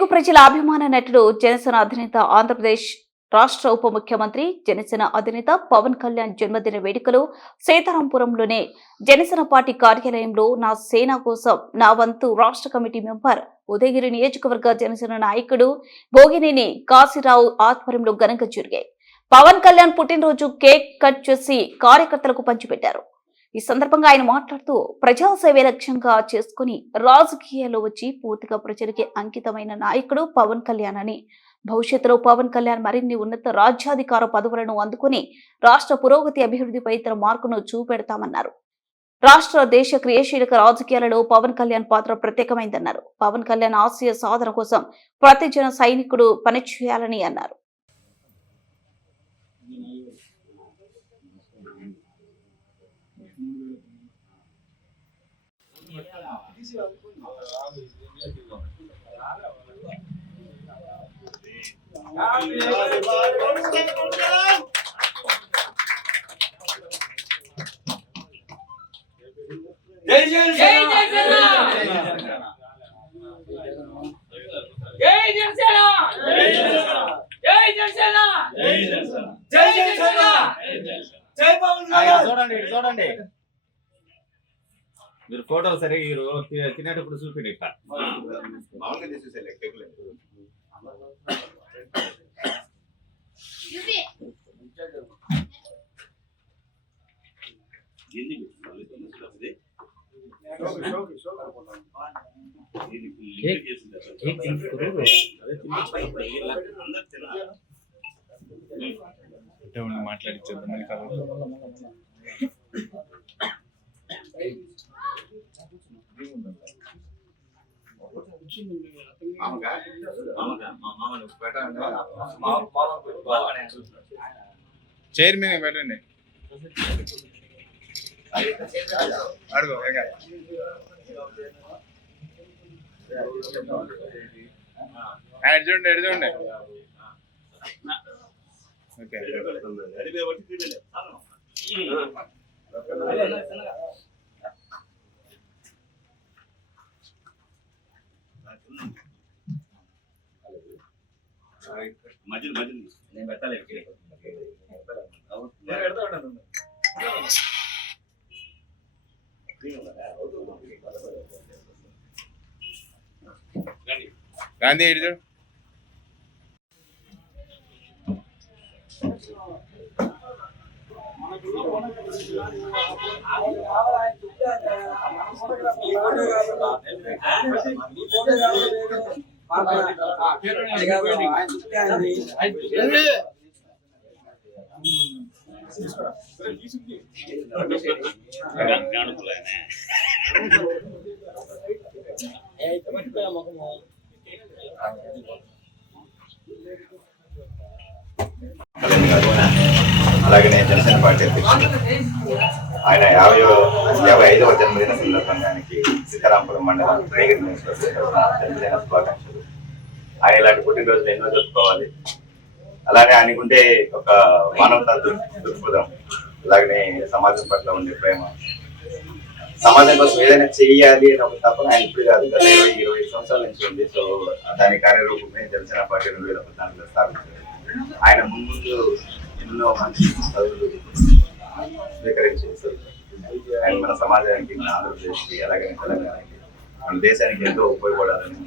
తెలుగు ప్రజల అభిమాన నటుడు జనసేన అధినేత ఆంధ్రప్రదేశ్ రాష్ట్ర ఉప ముఖ్యమంత్రి జనసేన అధినేత పవన్ కళ్యాణ్ జన్మదిన వేడుకలు సీతారాంపురంలోనే జనసేన పార్టీ కార్యాలయంలో నా సేన కోసం నా వంతు రాష్ట్ర కమిటీ మెంబర్ ఉదయగిరి నియోజకవర్గ జనసేన నాయకుడు భోగినేని కాశీరావు ఆధ్వర్యంలో ఘనంగా జరిగాయి. పవన్ కళ్యాణ్ పుట్టినరోజు కేక్ కట్ చేసి కార్యకర్తలకు పంచిపెట్టారు. ఈ సందర్భంగా ఆయన మాట్లాడుతూ ప్రజాసేవ లక్ష్యంగా చేసుకుని రాజకీయాల్లో వచ్చి పూర్తిగా ప్రజలకి అంకితమైన నాయకుడు పవన్ కళ్యాణ్ అని, భవిష్యత్తులో పవన్ కళ్యాణ్ మరిన్ని ఉన్నత రాజ్యాధికార పదవులను అందుకుని రాష్ట్ర పురోగతి అభివృద్ధిపై తన మార్కును చూపెడతామన్నారు. రాష్ట్ర దేశ క్రియాశీలక రాజకీయాలలో పవన్ కళ్యాణ్ పాత్ర ప్రత్యేకమైందన్నారు. పవన్ కళ్యాణ్ ఆశయ సాధన కోసం ప్రతి జన సైనికుడు పనిచేయాలని అన్నారు. జై జనసేన జై జనసేన జై జనసేన జై జనసేన జై పవన్ కళ్యాణ్. చూడండి మీరు ఫోటోలు సరే తినేటప్పుడు చూపిండి. మాట్లాడించేద్దామని కాబట్టి చైర్మన్ పెట్టండి. అడుగు చూడండి ఓకే. మధ్యలో నేను పెట్టాలి. గాంధీ ఎడు అలాగే జనసేన పార్టీ అధ్యక్షుడు ఆయన 55వ జన్మదిన సందర్భంగా ఆయనకి సీతారాంపురం మండలం జన్మదిన శుభాకాంక్షలు. ఆయన ఇలాంటి పుట్టినరోజులు ఎన్నో జరుపుకోవాలి. అలానే ఆయనకుంటే ఒక మానవతా దృక్పథం, అలాగనే సమాజం పట్ల ఉండే ప్రేమ, సమాజం కోసం ఏదైనా చెయ్యాలి అని ఒక తప్పన ఆయన ఇప్పుడు కాదు, గత 20 సంవత్సరాల నుంచి ఉంది. సో దాని కార్యరూపమే జనసేన పార్టీ 2014లో స్థాపించారు. ఆయన ముందు ఎన్నో మంచి పదవులు స్వీకరించారు. ఆయన మన సమాజానికి, మన ఆంధ్రప్రదేశ్కి, అలాగే తెలంగాణకి, మన దేశానికి ఎంతో ఉపయోగపడాలని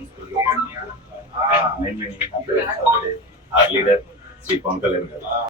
మెయిన్ లీడర్ శ్రీ పవన్ కళ్యాణ్ గారు.